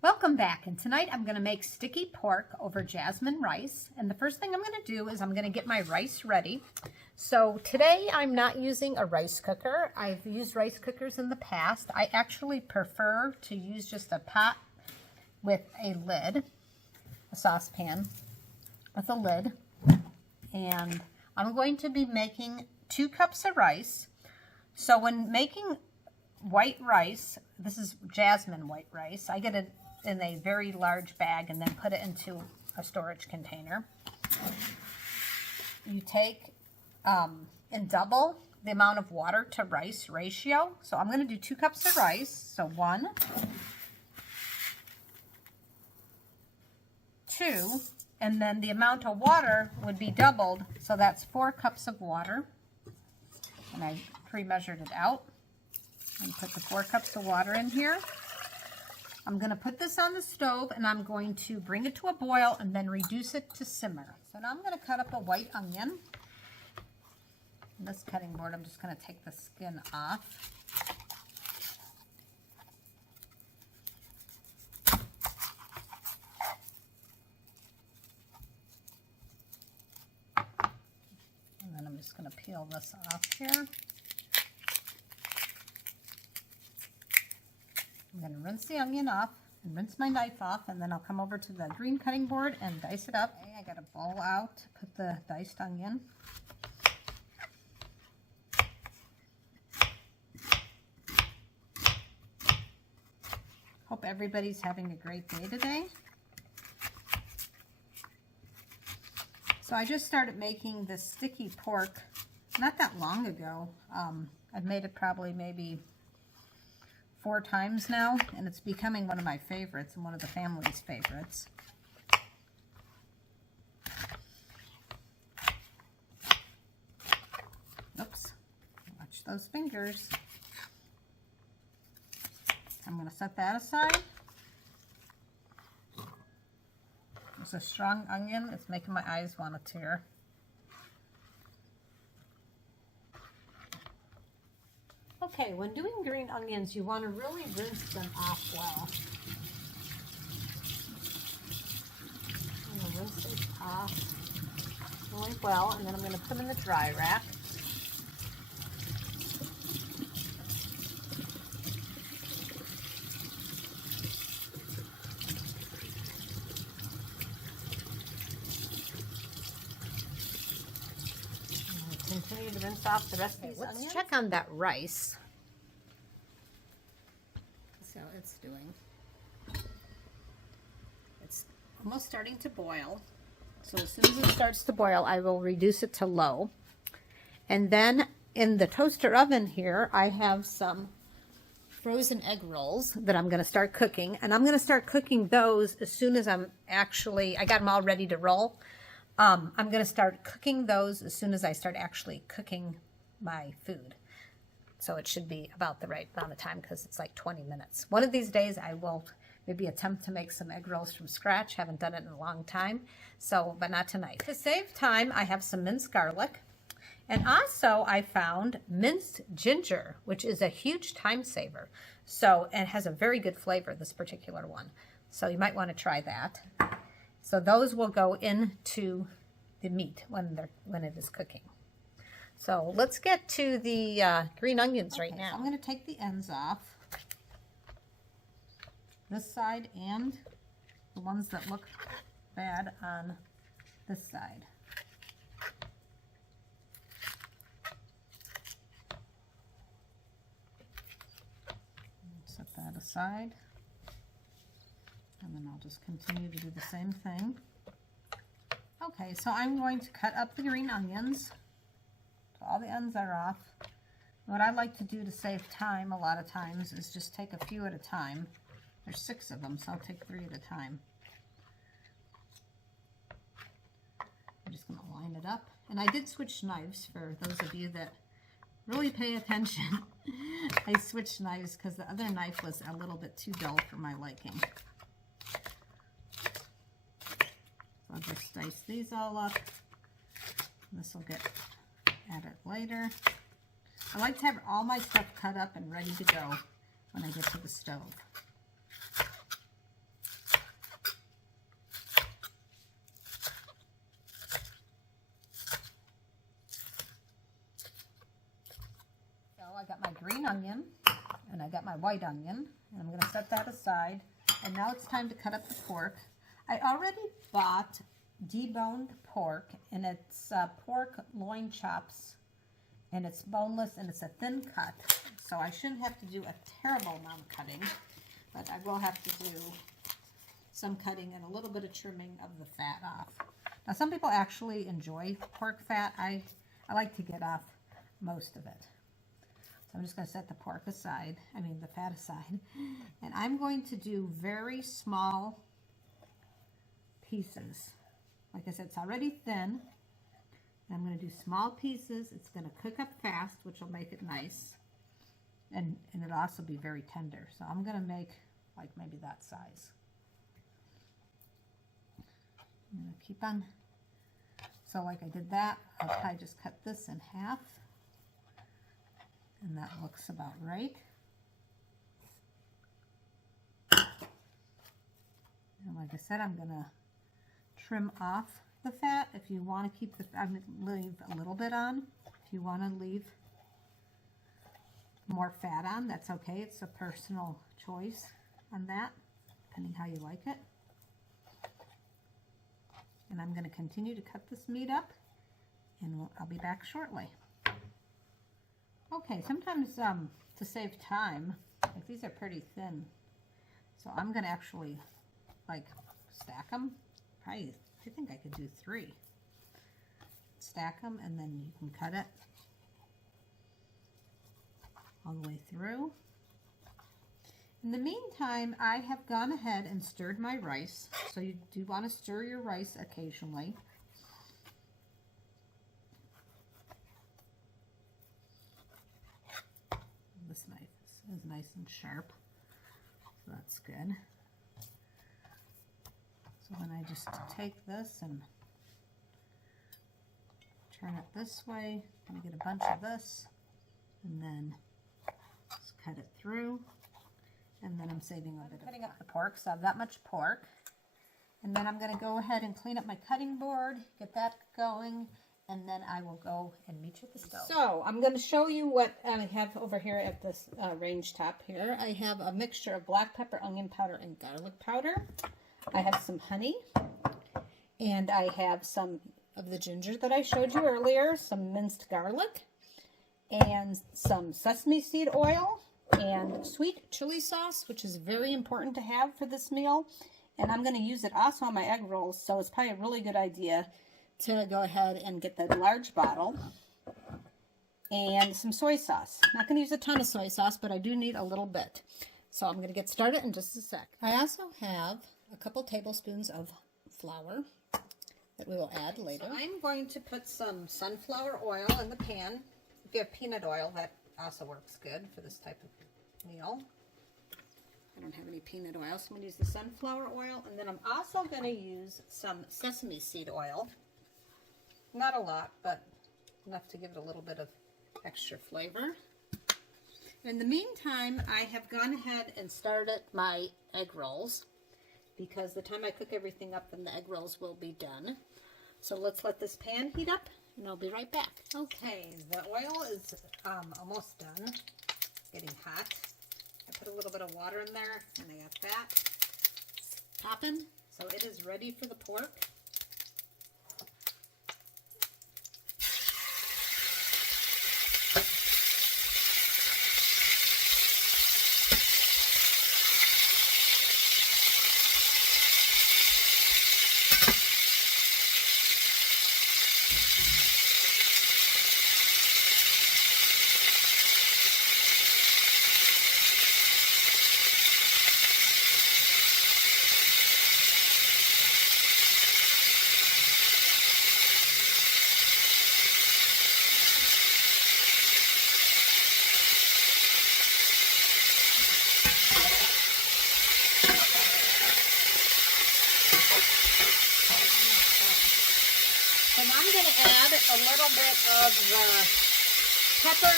Welcome back, and tonight I'm going to make sticky pork over jasmine rice. And the first thing I'm going to do is I'm going to get my rice ready. So today I'm not using a rice cooker. I've used rice cookers in the past. I actually prefer to use just a pot with a lid, a saucepan with a lid. And I'm going to be making 2 cups of rice. So when making white rice, this is jasmine white rice, I get it in a very large bag and then put it into a storage container. You take and double the amount of water to rice ratio. So I'm going to do 2 cups of rice. So 1, 2, and then the amount of water would be doubled. So that's 4 cups of water. And I pre-measured it out. And put the 4 cups of water in here. I'm going to put this on the stove and I'm going to bring it to a boil and then reduce it to simmer. So now I'm going to cut up a white onion. On this cutting board, I'm just going to take the skin off. And then I'm just going to peel this off here. I'm going to rinse the onion off and rinse my knife off, and then I'll come over to the green cutting board and dice it up. Okay, I got a bowl out to put the diced onion. Hope everybody's having a great day today. So I just started making this sticky pork not that long ago. I've made it probably maybe 4 times now, and it's becoming one of my favorites and one of the family's favorites. Oops, watch those fingers. I'm going to set that aside. It's a strong onion. It's making my eyes want to tear. Okay, when doing green onions, you want to really rinse them off well. I'm going to rinse them off really well, and then I'm going to put them in the dry rack. Continue to rinse off the rest of these onions. Let's check on that rice. See how it's doing. It's almost starting to boil. So as soon as it starts to boil, I will reduce it to low. And then in the toaster oven here, I have some frozen egg rolls that I'm going to start cooking. And I'm going to start cooking those as soon as I got them all ready to roll. I'm going to start cooking those as soon as I start actually cooking my food. So it should be about the right amount of time because it's like 20 minutes. One of these days I will maybe attempt to make some egg rolls from scratch. Haven't done it in a long time, but not tonight. To save time, I have some minced garlic. And also I found minced ginger, which is a huge time saver. So, and it has a very good flavor, this particular one. So you might want to try that. So those will go into the meat when it is cooking. So let's get to the green onions right now. So I'm going to take the ends off, this side and the ones that look bad on this side. Set that aside. And then I'll just continue to do the same thing. Okay, so I'm going to cut up the green onions. So all the ends are off. What I like to do to save time a lot of times is just take a few at a time. There's 6 of them, so I'll take 3 at a time. I'm just going to line it up. And I did switch knives for those of you that really pay attention. I switched knives because the other knife was a little bit too dull for my liking. I'll just dice these all up. This will get added later. I like to have all my stuff cut up and ready to go when I get to the stove. onion, and I got my white onion, and I'm going to set that aside. And now it's time to cut up the pork. I already bought deboned pork, and it's pork loin chops, and it's boneless, and it's a thin cut. So I shouldn't have to do a terrible amount of cutting, but I will have to do some cutting and a little bit of trimming of the fat off. Now, some people actually enjoy pork fat. I like to get off most of it. So I'm just going to set the pork aside, the fat aside. And I'm going to do very small pieces. Like I said, it's already thin. And I'm going to do small pieces. It's going to cook up fast, which will make it nice. And it'll also be very tender. So I'm going to make like maybe that size. I'm going to keep on. So like I did that, I'll probably just cut this in half. And that looks about right. And like I said, I'm going to trim off the fat. If you want to keep the, I'm going to leave a little bit on. If you want to leave more fat on, that's okay. It's a personal choice on that, depending how you like it. And I'm going to continue to cut this meat up, and I'll be back shortly. Okay, sometimes to save time, like these are pretty thin, so I'm going to actually like stack them. Probably, I think I could do 3. Stack them, and then you can cut it all the way through. In the meantime, I have gone ahead and stirred my rice. So you do want to stir your rice occasionally. This knife is nice and sharp, so that's good. So then I just take this and turn it this way. I'm going to get a bunch of this, and then just cut it through. And then I'm saving a bit of cutting up the pork, so I've that much pork. And then I'm going to go ahead and clean up my cutting board, get that going, and then I will go and meet you at the stove. So I'm going to show you what I have over here at this range top here. I have a mixture of black pepper, onion powder, and garlic powder. I have some honey, and I have some of the ginger that I showed you earlier, some minced garlic, and some sesame seed oil, and sweet chili sauce, which is very important to have for this meal. And I'm going to use it also on my egg rolls, so it's probably a really good idea to go ahead and get the large bottle. And some soy sauce. Not going to use a ton of soy sauce, but I do need a little bit. So I'm going to get started in just a sec. I also have a couple tablespoons of flour that we will add later. So I'm going to put some sunflower oil in the pan. If you have peanut oil, that also works good for this type of meal. I don't have any peanut oil, so I'm going to use the sunflower oil, and then I'm also going to use some sesame seed oil. Not a lot, but enough to give it a little bit of extra flavor. In the meantime, I have gone ahead and started my egg rolls, because the time I cook everything up, then the egg rolls will be done. So let's let this pan heat up, and I'll be right back. Okay, the oil is almost done. It's getting hot. I put a little bit of water in there, and I got that popping. So it is ready for the pork. And I'm going to add a little bit of the pepper,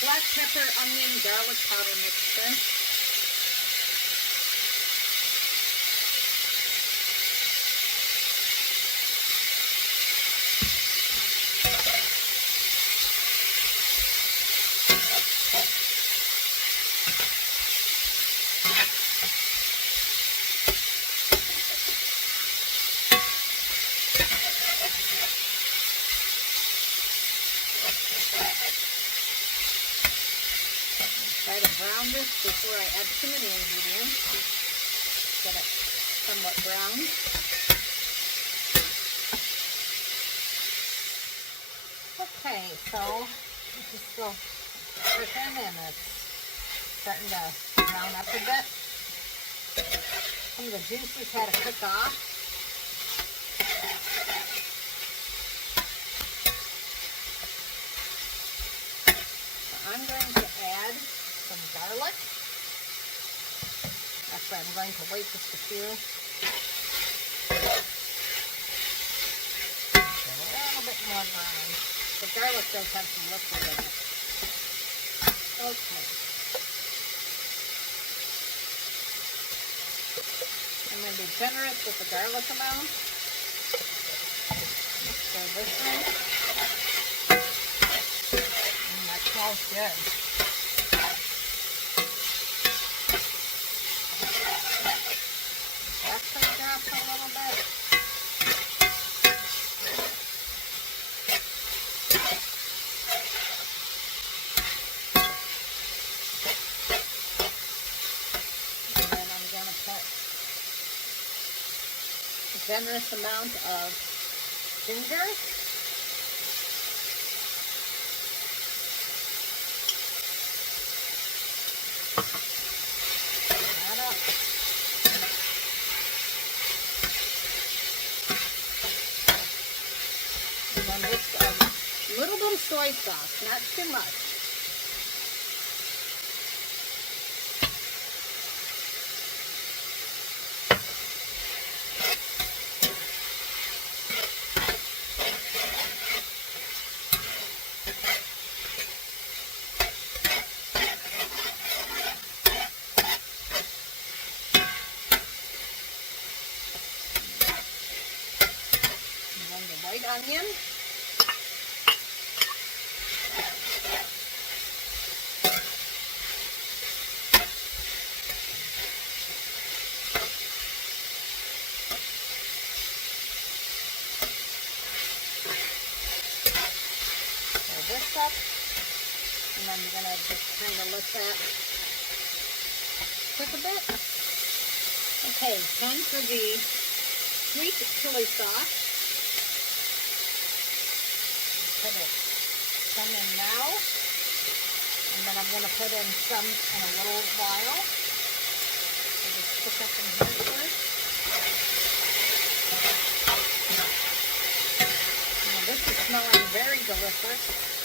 black pepper, onion, garlic powder mixture. before I add too many ingredients. Get it somewhat brown. Okay, so this is still cooking and it's starting to brown up a bit. Some of the juices had to cook off. So I'm going to add some garlic. Actually, I'm going to wait just a few. A little bit more brown. The garlic does have some liquid in it. Okay. I'm going to be generous with the garlic amount. So this one. That smells good. That comes off a little bit. And then I'm going to put a generous amount of ginger. That up. And then just a little bit of soy sauce, not too much. White onion. Pull this up, and then you're going to just kind of let that cook a bit. Okay, time for the sweet chili sauce. Put it some in now, and then I'm going to put in some in a little while. So just cook up in here first. Now this is smelling very delicious.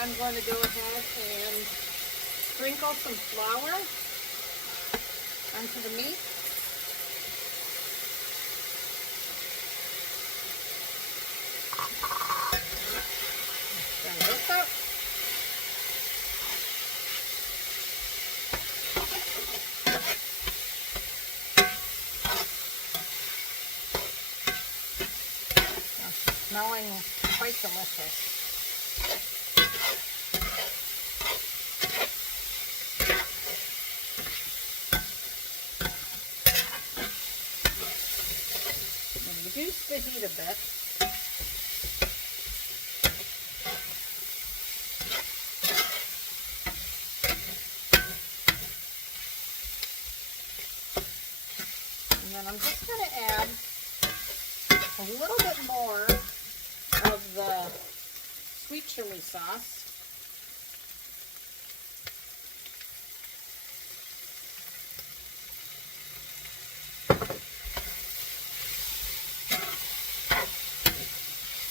I'm going to go ahead and sprinkle some flour onto the meat. Stir this up. It's smelling quite delicious. Reduce the heat a bit. And then I'm just going to add a little bit more of the sweet chili sauce.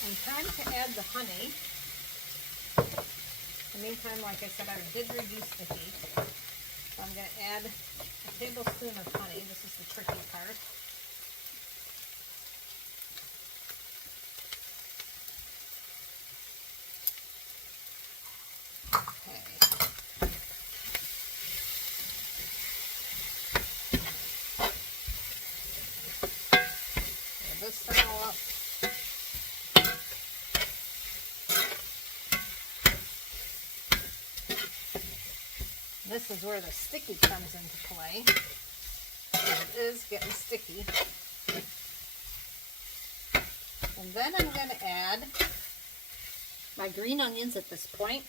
And time to add the honey. In the meantime, like I said, I did reduce the heat. So I'm going to add a tablespoon of honey. This is the tricky part. Okay. this thing all up. This is where the sticky comes into play. It is getting sticky. And then I'm going to add my green onions at this point.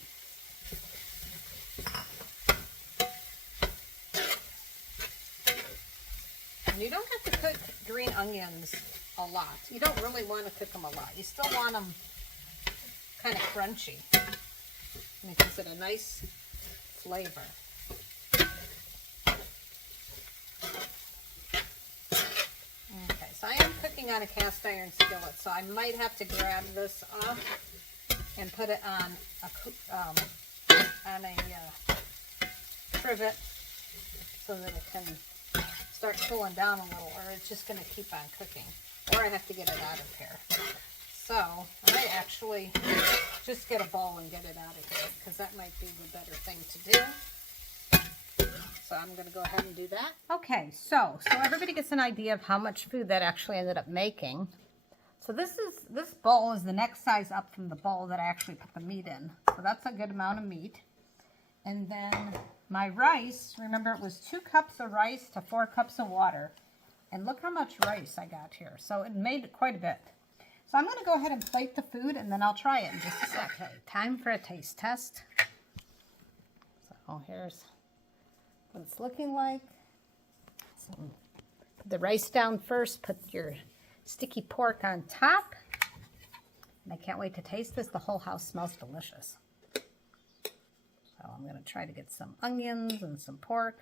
And you don't have to cook green onions a lot. You don't really want to cook them a lot. You still want them kind of crunchy. And it gives it a nice flavor. Okay, so I am cooking on a cast iron skillet, so I might have to grab this off and put it on a trivet so that it can start cooling down a little, or it's just going to keep on cooking, or I have to get it out of here. So I might actually just get a bowl and get it out of here, because that might be the better thing to do. So I'm going to go ahead and do that. Okay, so everybody gets an idea of how much food that actually ended up making. So this bowl is the next size up from the bowl that I actually put the meat in. So that's a good amount of meat. And then my rice, remember it was 2 cups of rice to 4 cups of water. And look how much rice I got here. So it made quite a bit. So I'm going to go ahead and plate the food, and then I'll try it in just a sec. Okay, time for a taste test. So here's what it's looking like. So put the rice down first, put your sticky pork on top. And I can't wait to taste this. The whole house smells delicious. So I'm going to try to get some onions and some pork.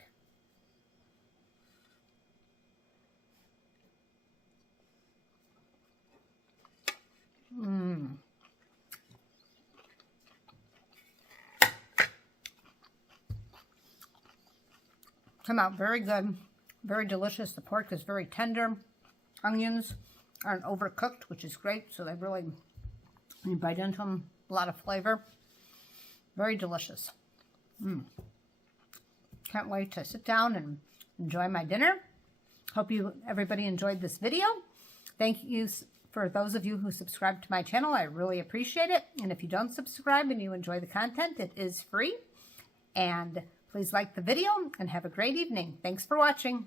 Come out very good, very delicious. The pork is very tender. Onions aren't overcooked, which is great. So they really, when you bite into them, a lot of flavor. Very delicious. Can't wait to sit down and enjoy my dinner. Hope everybody enjoyed this video. Thank you for those of you who subscribe to my channel. I really appreciate it. And if you don't subscribe and you enjoy the content, it is free. And please like the video and have a great evening. Thanks for watching.